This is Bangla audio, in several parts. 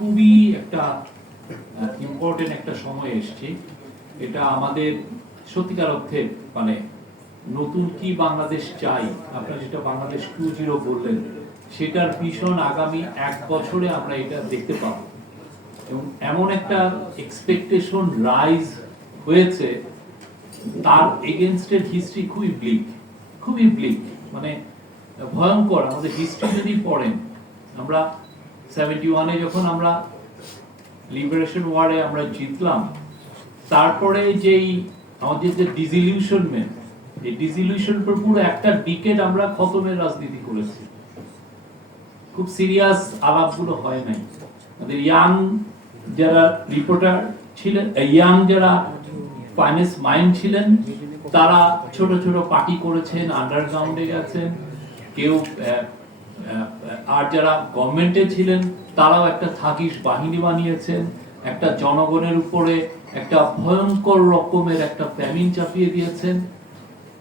খুবই একটা ইম্পর্টেন্ট একটা সময় এসছে। এটা আমাদের সত্যিকার অর্থে মানে নতুন কি বাংলাদেশ চাই, আপনারা যেটা বাংলাদেশ টু জিরো বললেন, সেটার ভীষণ আগামী এক বছরে আমরা এটা দেখতে পাবো। এবং এমন একটা এক্সপেকটেশন রাইজ হয়েছে, তার এগেনস্টের হিস্ট্রি খুবই ব্লিক খুবই ব্লিক মানে ভয়ঙ্কর। আমাদের হিস্ট্রি যদি পড়েন, আমরা সেভেন্টি ওয়ানে যখন আমরা লিবারেশন ওয়ারে আমরা জিতলাম, তারপরে যেই আমাদের যে ডিজিলিউশনমেন্ট এই ডিজিলিউশন পর একটা ডিকেট আমরা খতমের রাজনীতি করেছি। খুব সিরিয়াস আলাপগুলো হয় নাই। আমাদের ইয়াং যারা রিপোর্টার ছিলেন ইয়াং যারা ফাইন্যান্স মাইন্ড ছিলেন, তারা ছোট ছোট পার্টি করেছেন আন্ডারগ্রাউন্ডে গেছেন, কেউ আর যারা গভর্নমেন্টে ছিলেন, তারাও একটা থাকিস বাহিনী বানিয়েছেন, একটা জনগণের উপরে একটা ভয়ঙ্কর রকমের একটা ফ্যামিন চাপিয়ে দিয়েছেন।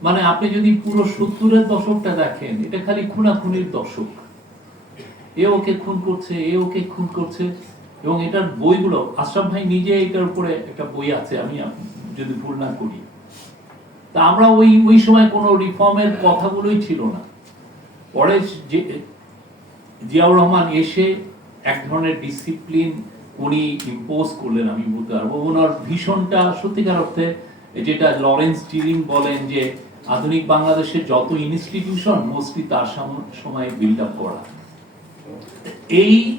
মানে আপনি যদি পুরো সত্তরের দশকটা দেখেন, এটা খালি খুনাখুনির দশক। এ ওকে খুন করছে, এ ওকে খুন করছে, এবং এটার বইগুলো, আশরাফ ভাই নিজে এটার উপরে একটা বই আছে, আমি যদি ভুল না করি। তা আমরা ওই ওই সময় কোনো রিফর্মের কথাগুলোই ছিল না। পরে যে জিয়াউর রহমান এসে এক ধরনের ডিসিপ্লিন উনি ইম্পোজ করলেন আমি বলতে পারব। ওনার ভীষণটা সত্যিকার অর্থে যেটা লরেন্স টিরিং বলেন যে, আধুনিক বাংলাদেশের যত ইনস্টিটিউশন মোস্টলি তার সাম- সময় বিল্ড আপ করা। এই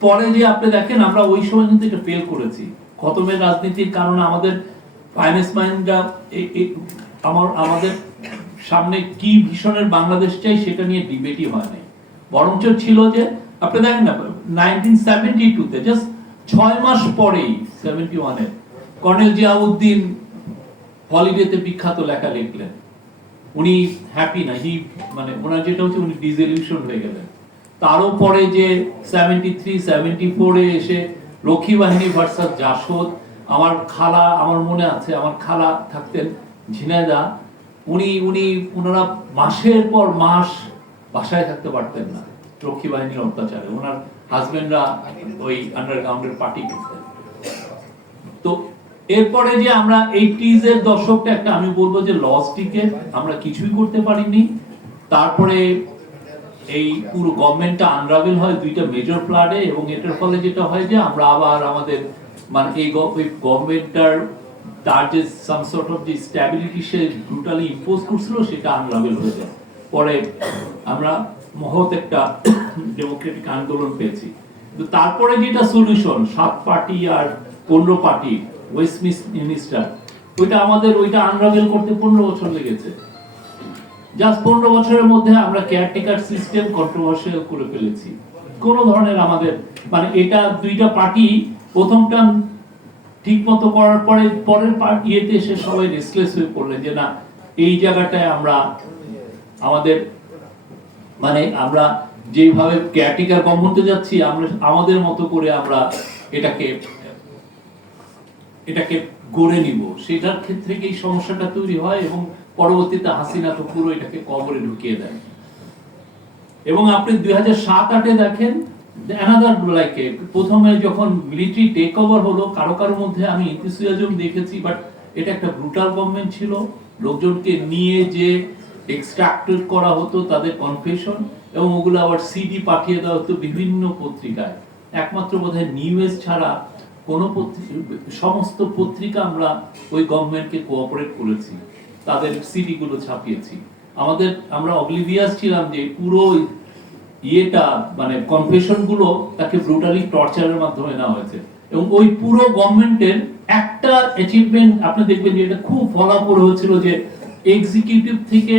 পরে যে আপনি দেখেন, আমরা ওই সময় কিন্তু এটা ফেল করেছি। খতমের রাজনীতির কারণে আমাদের ফাইন্যান্স মাইন্ডরা আমার, আমাদের সামনে কি ভীষণের বাংলাদেশ চাই সেটা নিয়ে ডিবেটই হয় নাই। বরঞ্চ ছিল যে, আপনি দেখেন না নাইনটিন সেভেন্টি টুতে জাস্ট ছয় মাস পরেই সেভেন্টি ওয়ানের কর্নেল জিয়াউদ্দিন হলিডেতে বিখ্যাত লেখা লিখলেন। উনি হ্যাপি না হি মানে ওনার যেটা হচ্ছে উনি ডিজলিউশন হয়ে গেলেন। তারও পরে যে সেভেন্টি থ্রি সেভেন্টি ফোরে এসে রক্ষী বাহিনী ভার্সাস জাসদ, আমার খালা, আমার মনে আছে, আমার খালা থাকতেন ঝিনাইদা উনি উনি ওনারা মাসের পর মাস বাসায় থাকতে পারতেন না। রক্ষী বাহিনীর অত্যাচারে। ওনার হাজবেন্ডরা ওই আন্ডারগ্রাউন্ডের পার্টি করতেন। তো এরপরে যে আমরা এইটিজ এর দশকটা একটা আমি বলব যে লস টিকেট আমরা কিছুই করতে পারিনি। তারপরে এই পুরো গভর্নমেন্টটা আনরাভেল হয় দুইটা মেজর ফ্লাডে এবং এটার ফলে যেটা হয় যে আমরা আবার আমাদের মানে এই গভর্নমেন্টটার তার যে সাম সর্ট অফ যে স্ট্যাবিলিটি সে ব্রুটালি ইম্পোজ করছিল, সেটা হয়ে যায়। পরে আমরা মহৎ একটা ডেমোক্রেটিক আন্দোলন পেয়েছি। তারপরে যেটা সলিউশন সাত পার্টি আর পনেরো পার্টি ওয়েস্ট মিনিস্টার ওইটা আমাদের, ওইটা আনরাভেল করতে পনেরো বছর লেগেছে। জাস্ট পনেরো বছরের মধ্যে আমরা কেয়ারটেকার সিস্টেম কন্ট্রোভার্সিয়াল করে ফেলেছি। কোন ধরনের আমাদের মানে এটা দুইটা পার্টি প্রথমটা ঠিক মতো করার পরে পরের ইয়েতে এসে সবাই রেসলেস হয়ে পড়লেন যে না, এই জায়গাটায় আমরা আমাদের মানে আমরা যেভাবে কেয়ারটেকার গভর্নমেন্টে যাচ্ছি, আমরা, আমাদের মতো করে আমরা এটাকে এটাকে গড়ে নিব। সেটার ক্ষেত্রে এই সমস্যাটা তৈরি হয় এবং পরবর্তীতে হাসিনা তো পুরো এটাকে কবরে ঢুকিয়ে দেয়। এবং আপনি দুই হাজার সাত আটে দেখেন অ্যানাদার লাইক প্রথমে যখন মিলিটারি টেক ওভার হলো, কারও কারও মধ্যে আমি ইন্থুসিয়াজম দেখেছি বাট এটা একটা ব্রুটাল গভর্নমেন্ট ছিল। লোকজনকে নিয়ে যে এক্সট্রাক্টেড করা হতো তাদের কনফেশন এবং ওগুলো আবার সিডি পাঠিয়ে দেওয়া হতো বিভিন্ন পত্রিকায়। একমাত্র বোধহয় নিউজ ছাড়া কোন সমস্ত পত্রিকা আমরা ওই গভর্নমেন্টকে কোঅপারেট করেছি। তাদের সিডি গুলো ছাপিয়েছি। আমাদের, আমরা অবলিভিয়াস ছিলাম যে পুরো ইয়েটা মানে কনফেশনগুলো তাকে ব্রুটালি টর্চারের মাধ্যমে নেওয়া হয়েছে। এবং ওই পুরো গভর্নমেন্টের একটা অ্যাচিভমেন্ট আপনি দেখবেন যে এটা খুব ফলাফল হয়েছিল যে এক্সিকিউটিভ থেকে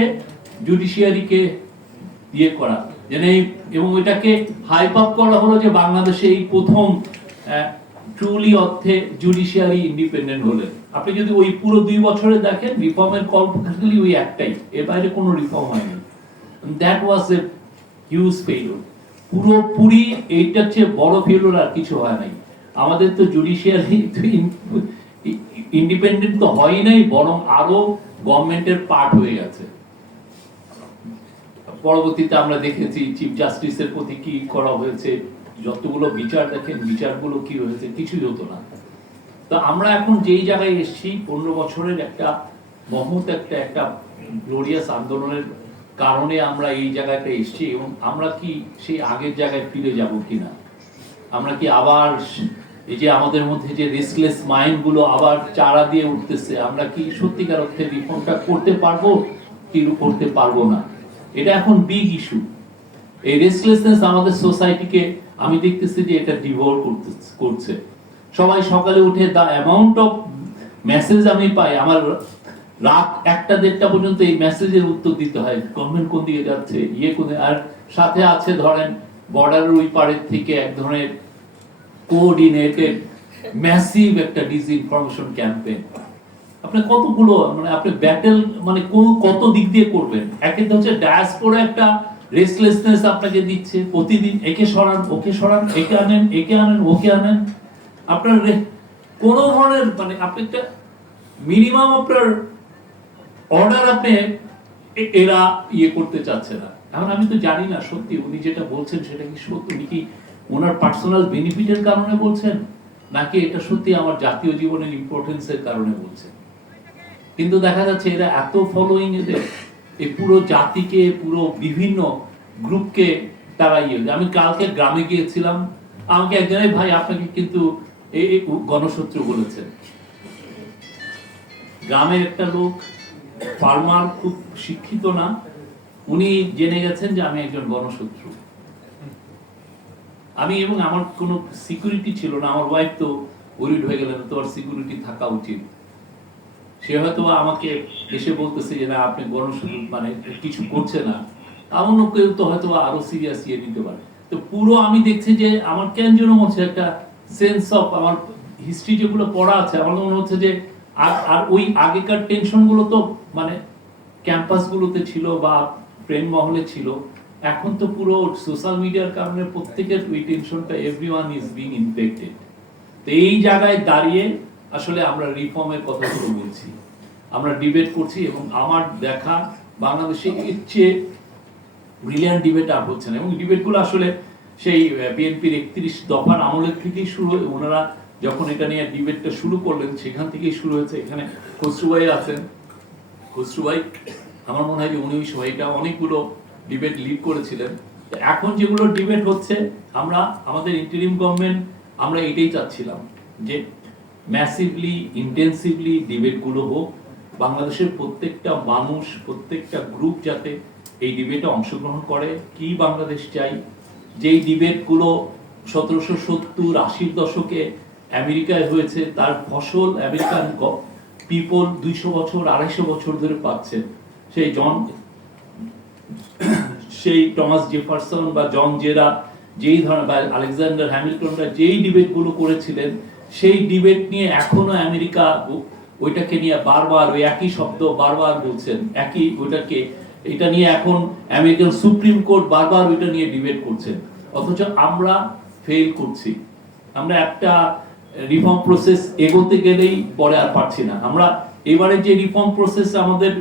জুডিশিয়ারিকে ইয়ে করা। যেন এবং এটাকে হাইপ আপ করা হলো যে বাংলাদেশে এই প্রথম ট্রুলি অর্থে জুডিশিয়ারি ইন্ডিপেন্ডেন্ট হলেন আপনি যদি ওই পুরো দুই বছরে দেখেন রিফর্মের কল্প খালি ওই একটাই। এর বাইরে কোনো রিফর্ম হয়নি। That was a huge failure পুরোপুরি এইটার চেয়ে বড় ফেলিওর আর কিছু হয় নাই। আমাদের তো জুডিশিয়ারি ইন্ডিপেন্ডেন্ট তো হয় নাই, বরং আরও গভর্নমেন্টের পার্ট হয়ে গেছে। পরবর্তীতে আমরা দেখেছি চিফ জাস্টিসের প্রতি কি করা হয়েছে, যতগুলো বিচার দেখেন, বিচারগুলো কি হয়েছে, কিছুই হতো না। তো আমরা এখন যেই জায়গায় এসেছি, পনেরো বছরের একটা মহৎ একটা একটা গ্লোরিয়াস আন্দোলনের কারণে আমরা এই জায়গাটা এসেছি এবং আমরা কি সেই আগের জায়গায় ফিরে যাব কিনা? আমরা কি আবার এই যে আমাদের মধ্যে যে রেসলেস মাইন্ডগুলো আবার চারা দিয়ে উঠতেছে, আমরা কি সত্যিকার অর্থে রিফর্মটা করতে পারব কি করতে পারব না? এটা এখন বিগ ইস্যু এই রেসলেসনেস আমাদের সোসাইটিকে আমি দেখতেছি যে এটা ডিভোর করছে। সবাই সকালে উঠে দ্য অ্যামাউন্ট অফ মেসেজ আমি পাই, আমার রাত একটা দেড়টা পর্যন্ত এই মেসেজের উত্তর দিতে হয়। গভর্নমেন্ট কোন দিকে যাচ্ছে ইয়ে কোন আর সাথে আছে ধরেন বর্ডারের ওই পারের থেকে এক ধরনের কোঅর্ডিনেটেড ম্যাসিভ একটা ডিসইনফরমেশন ক্যাম্পেইন আপনি কতগুলো মানে আপনি ব্যাটেল মানে কোন- কত দিক দিয়ে করবেন? একের হচ্ছে ডায়াসপোরা একটা রেসলেসনেস আপনাকে দিচ্ছে। প্রতিদিন একে সরান, ওকে সরান, একে আনেন একে আনেন, ওকে আনেন। আপনার কোনো ধরনের মানে আপনি একটা মিনিমাম আপনার অর্ডার আপনি এরা ইয়ে করতে চাচ্ছে না। এখন আমি তো জানি না, সত্যি উনি যেটা বলছেন সেটা কি সত্যি? উনি কি ওনার পার্সোনাল বেনিফিটের কারণে বলছেন? নাকি এটা সত্যি আমার জাতীয় জীবনের ইম্পর্টেন্সের কারণে বলছেন? কিন্তু দেখা যাচ্ছে এরা এত ফলোয়িং এদের এই পুরো জাতিকে, পুরো বিভিন্ন গ্রুপকে তারা ইয়ে আমি কালকে গ্রামে গিয়েছিলাম। আমাকে একজনের ভাই, আপনাকে কিন্তু এই গণশত্রু বলেছেন। গ্রামের একটা লোক ফার্মার খুব শিক্ষিত না। উনি জেনে গেছেন যে আমি একজন গণশত্রু। আমি এবং আমার কোনো সিকিউরিটি ছিল না, আমার ওয়াইফ তো ওরিড হয়ে গেলেন, তোমার সিকিউরিটি থাকা উচিত। সে হয়তো আমাকে এসে বলতেছে যে, না, আপনি গণশত্রু মানে কিছু করছে না। এমন কেউ তো হয়তো আরও সিরিয়াস ইয়ে নিতে পারে। তো পুরো আমি দেখছি যে আমার কেন যেন হচ্ছে একটা সেন্স অফ আমার হিস্ট্রি যেগুলো পড়া আছে, আমার মনে হচ্ছে যে আর আর ওই আগেকার টেনশনগুলো তো মানে ক্যাম্পাস গুলোতে ছিল বা ফ্রেন্ড মহলে ছিল, এখন তো পুরো সোশ্যাল মিডিয়ার কারণে প্রত্যেকের ওই টেনশনটা এভরিওয়ান ইজ বিং ইনফেক্টেড তো এই জায়গায় দাঁড়িয়ে আসলে আমরা রিফর্মের কথাগুলো বলছি। আমরা ডিবেট করছি এবং আমার দেখা বাংলাদেশে এর চেয়ে ব্রিলিয়ান্ট ডিবেট আর হচ্ছে না। এবং ডিবেটগুলো আসলে সেই বিএনপির একত্রিশ দফার আমলের থেকেই শুরু ওনারা যখন এটা নিয়ে ডিবেটটা শুরু করলেন, সেখান থেকেই শুরু হয়েছে। এখানে খসরু ভাই আছেন। খসরু ভাই আমার মনে হয় যে উনি ওই অনেকগুলো ডিবেট লিড করেছিলেন। এখন যেগুলো ডিবেট হচ্ছে, আমরা, আমাদের ইন্টারিম গভর্নমেন্ট আমরা এটাই চাচ্ছিলাম যে ম্যাসিভলি ইন্টেন্সিভলি ডিবেটগুলো হোক, বাংলাদেশের প্রত্যেকটা মানুষ, প্রত্যেকটা গ্রুপ যাতে এই ডিবেটে অংশগ্রহণ করে। কি বাংলাদেশ চাই? যেই ডিবেটগুলো সতেরোশো সত্তর আশির দশকে আমেরিকায় হয়েছে, তার ফসল আমেরিকান পিপল দুইশো বছর, আড়াইশো বছর ধরে পাচ্ছেন। সেই জন, সেই টমাস জেফারসন বা জন জেরা যেই ধরনের, বা আলেকজান্ডার হ্যামিল্টনরা যেই ডিবেটগুলো করেছিলেন, সেই ডিবেট নিয়ে এখনও আমেরিকা ওইটাকে নিয়ে বারবার, ওই একই শব্দ বারবার বলছেন। একই ওইটাকে, এটা নিয়ে এখন আমেরিকান সুপ্রিম কোর্ট বারবার ওইটা নিয়ে ডিবেট করছেন। অথচ আমরা ফেল করছি। আমরা একটা রিফর্ম প্রসেস এগোতে গেলেই পরে আর পারছি না। আমরা এবারে যে রিফর্ম প্রসেস আমাদের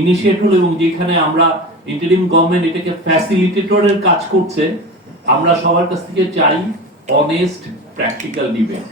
ইনিশিয়েট হলো এবং যেখানে আমরা ইন্টারিম গভর্নমেন্ট এটাকে ফ্যাসিলিটেটরের কাজ করছে, আমরা সবার কাছ থেকে চাই অনেস্ট প্র্যাকটিক্যাল ডিবেট